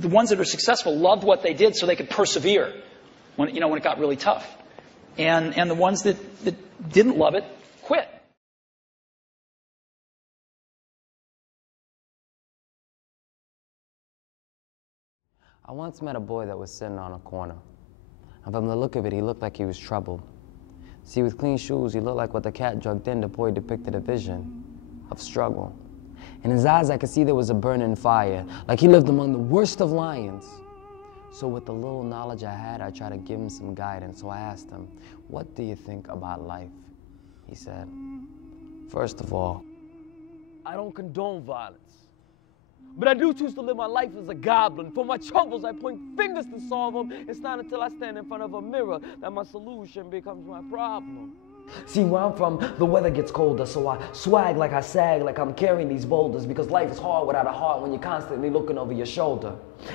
the ones that are successful loved what they did so they could persevere when it got really tough. And the ones that didn't love it quit. I once met a boy that was sitting on a corner. And from the look of it, he looked like he was troubled. See, with clean shoes, he looked like what the cat drugged in, the boy depicted a vision of struggle. In his eyes, I could see there was a burning fire, like he lived among the worst of lions. So with the little knowledge I had, I tried to give him some guidance. So I asked him, "What do you think about life?" He said, "First of all, I don't condone violence. But I do choose to live my life as a goblin. For my troubles, I point fingers to solve them. It's not until I stand in front of a mirror that my solution becomes my problem." See, where I'm from, the weather gets colder, so I swag like I sag, like I'm carrying these boulders, because life is hard without a heart when you're constantly looking over your shoulder.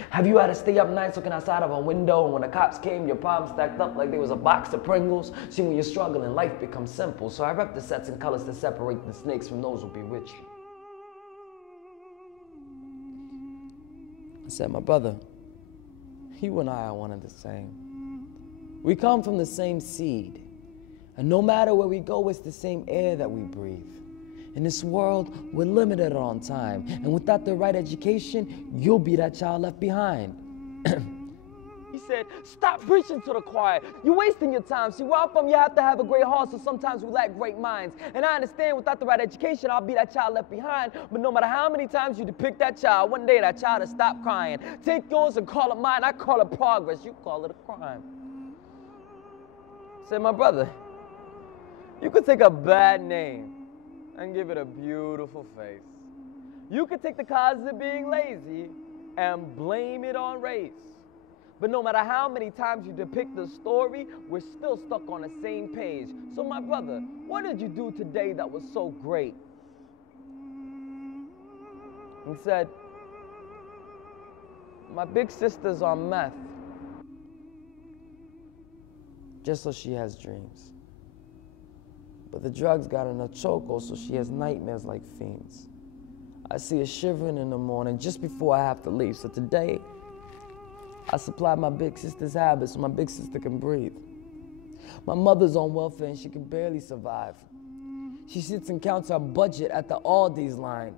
Have you had to stay up nights looking outside of a window, and when the cops came, your problems stacked up like there was a box of Pringles? See, when you're struggling, life becomes simple, so I rep the sets and colors to separate the snakes from those who bewitch you. I said, "My brother, you and I are one and the same. We come from the same seed. And no matter where we go, it's the same air that we breathe. In this world, we're limited on time. And without the right education, you'll be that child left behind." He said, "Stop preaching to the choir. You're wasting your time. See, where I'm from, you have to have a great heart, so sometimes we lack great minds. And I understand without the right education, I'll be that child left behind. But no matter how many times you depict that child, one day that child will stop crying. Take yours and call it mine. I call it progress. You call it a crime." I said, "My brother, you could take a bad name and give it a beautiful face. You could take the cause of being lazy and blame it on race. But no matter how many times you depict the story, we're still stuck on the same page. So my brother, what did you do today that was so great?" He said, "My big sister's on meth, just so she has dreams. But the drugs got in her chokehold, so she has nightmares like fiends. I see her shivering in the morning just before I have to leave. So today, I supply my big sister's habits so my big sister can breathe. My mother's on welfare and she can barely survive. She sits and counts her budget at the Aldi's line.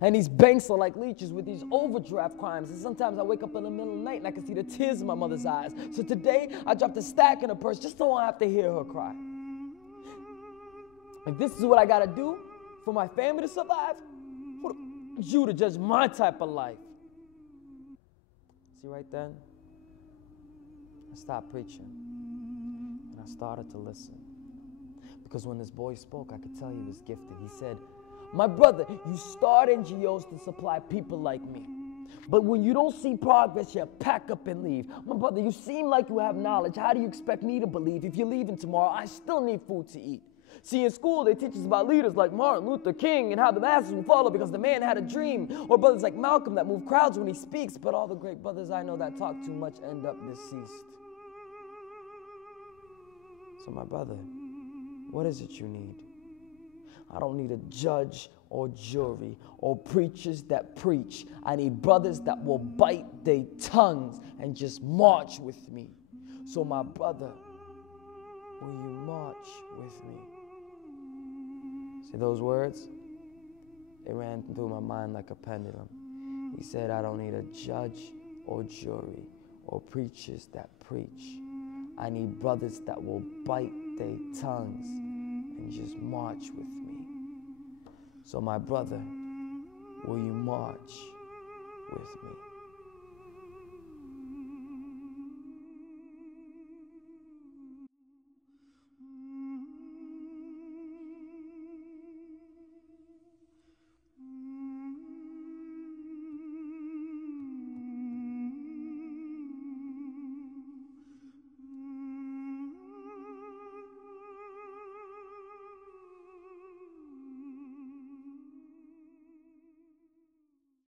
And these banks are like leeches with these overdraft crimes. And sometimes I wake up in the middle of the night and I can see the tears in my mother's eyes. So today, I dropped a stack in her purse just so I don't have to hear her cry. If this is what I gotta do for my family to survive, who are you to judge my type of life?" See, right then, I stopped preaching and I started to listen. Because when this boy spoke, I could tell he was gifted. He said, "My brother, you start NGOs to supply people like me. But when you don't see progress, you pack up and leave. My brother, you seem like you have knowledge. How do you expect me to believe? If you're leaving tomorrow, I still need food to eat. See, in school, they teach us about leaders like Martin Luther King and how the masses will follow because the man had a dream. Or brothers like Malcolm that move crowds when he speaks. But all the great brothers I know that talk too much end up deceased. So my brother, what is it you need? I don't need a judge or jury or preachers that preach. I need brothers that will bite their tongues and just march with me. So my brother, will you march with me?" See those words? They ran through my mind like a pendulum. He said, "I don't need a judge or jury or preachers that preach. I need brothers that will bite their tongues and just march with me. So my brother, will you march with me?"